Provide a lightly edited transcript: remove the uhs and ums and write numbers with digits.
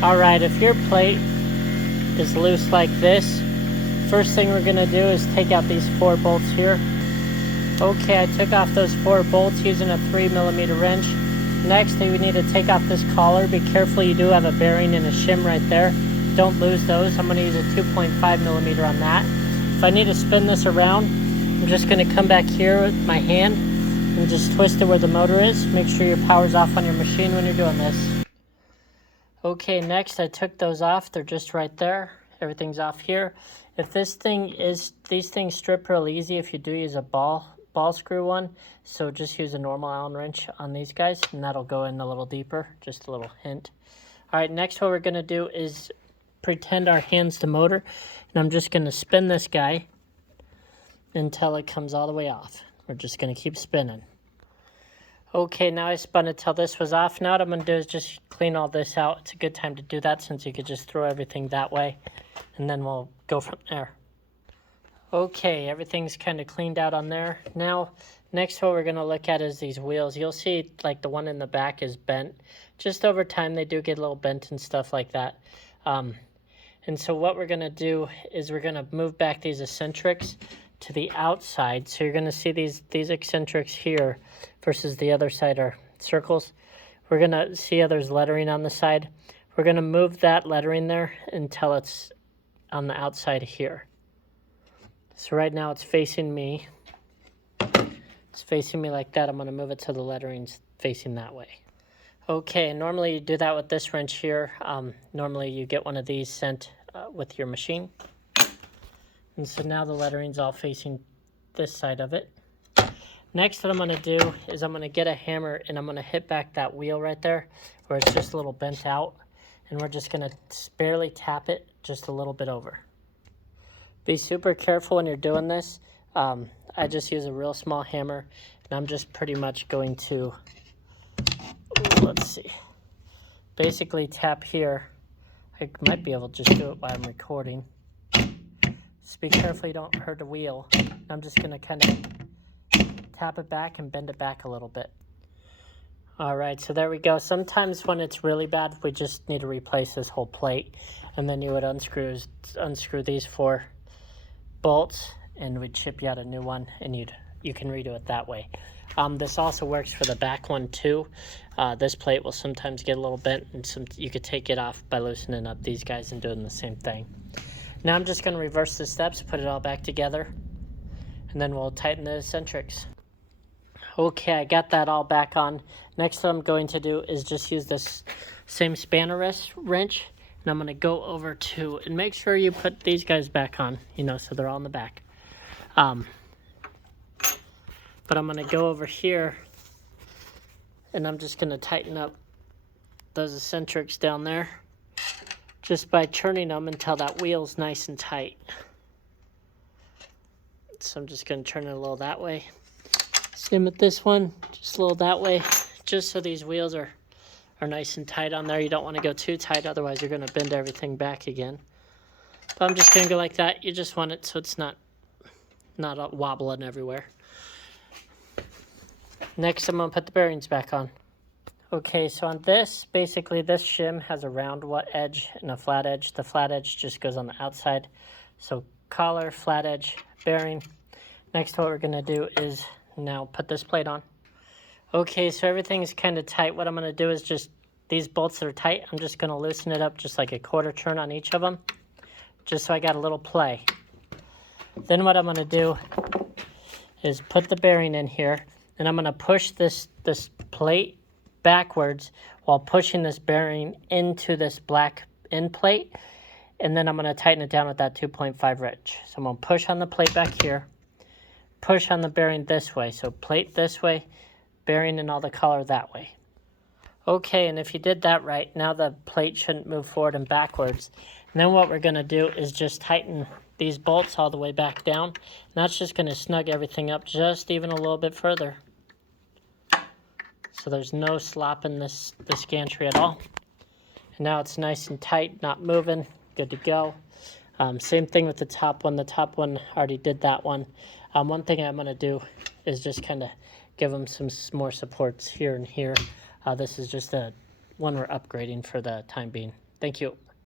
Alright, if your plate is loose like this, first thing we're going to do is take out these 4 bolts here. Okay, I took off those 4 bolts using a 3mm wrench. Next, we need to take off this collar. Be careful, you do have a bearing and a shim right there. Don't lose those. I'm going to use a 2.5mm on that. If I need to spin this around, I'm just going to come back here with my hand and just twist it where the motor is. Make sure your power's off on your machine when you're doing this. Okay, next I took those off. They're just right there. Everything's off here. If these things strip real easy if you do use a ball screw one. So just use a normal Allen wrench on these guys and that'll go in a little deeper. Just a little hint. All right, next what we're gonna do is pretend our hand's the motor, and I'm just gonna spin this guy until it comes all the way off. We're just gonna keep spinning. Okay, now I spun it till this was off. Now what I'm going to do is just clean all this out. It's a good time to do that since you could just throw everything that way. And then we'll go from there. Okay, everything's kind of cleaned out on there. Now, next what we're going to look at is these wheels. You'll see like the one in the back is bent. Just over time they do get a little bent and stuff like that. And so what we're going to do is we're going to move back these eccentrics to the outside. So you're going to see these eccentrics here versus the other side are circles. We're going to see how there's lettering on the side. We're going to move that lettering there until it's on the outside here. So right now it's facing me. It's facing me like that. I'm going to move it so the lettering's facing that way. Okay, normally you do that with this wrench here. Normally you get one of these sent with your machine. And so now the lettering's all facing this side of it. Next, what I'm going to do is I'm going to get a hammer and I'm going to hit back that wheel right there where it's just a little bent out. And we're just going to barely tap it just a little bit over. Be super careful when you're doing this. I just use a real small hammer and I'm just pretty much going to, let's see, basically tap here. I might be able to just do it while I'm recording. Just be careful you don't hurt the wheel. I'm just going to kind of tap it back and bend it back a little bit. All right, so there we go. Sometimes when it's really bad, we just need to replace this whole plate. And then you would unscrew these 4 bolts and we'd ship you out a new one and you can redo it that way. This also works for the back one too. This plate will sometimes get a little bent and you could take it off by loosening up these guys and doing the same thing. Now I'm just going to reverse the steps, put it all back together, and then we'll tighten the eccentrics. Okay, I got that all back on. Next what I'm going to do is just use this same spanner wrench, and I'm going to go over to, and make sure you put these guys back on, so they're all in the back. But I'm going to go over here, and I'm just going to tighten up those eccentrics down there, just by turning them until that wheel's nice and tight. So I'm just going to turn it a little that way. Same with this one, just a little that way, just so these wheels are nice and tight on there. You don't want to go too tight, otherwise you're going to bend everything back again. But I'm just going to go like that. You just want it so it's not wobbling everywhere. Next, I'm going to put the bearings back on. Okay, so on this, basically this shim has a round edge and a flat edge. The flat edge just goes on the outside. So collar, flat edge, bearing. Next, what we're going to do is now put this plate on. Okay, so everything's kind of tight. What I'm going to do is just, these bolts that are tight, I'm just going to loosen it up just like a quarter turn on each of them, just so I got a little play. Then what I'm going to do is put the bearing in here, and I'm going to push this plate backwards while pushing this bearing into this black end plate, and then I'm going to tighten it down with that 2.5 wrench. So I'm going to push on the plate back here, push on the bearing this way, so plate this way, bearing and all the color that way. Okay, and if you did that right, now the plate shouldn't move forward and backwards. And then what we're going to do is just tighten these bolts all the way back down, and that's just going to snug everything up just even a little bit further. So there's no slop in this gantry at all. And now it's nice and tight, not moving, good to go. Same thing with the top one. The top one, already did that one. One thing I'm going to do is just kind of give them some more supports here and here. This is just one we're upgrading for the time being. Thank you.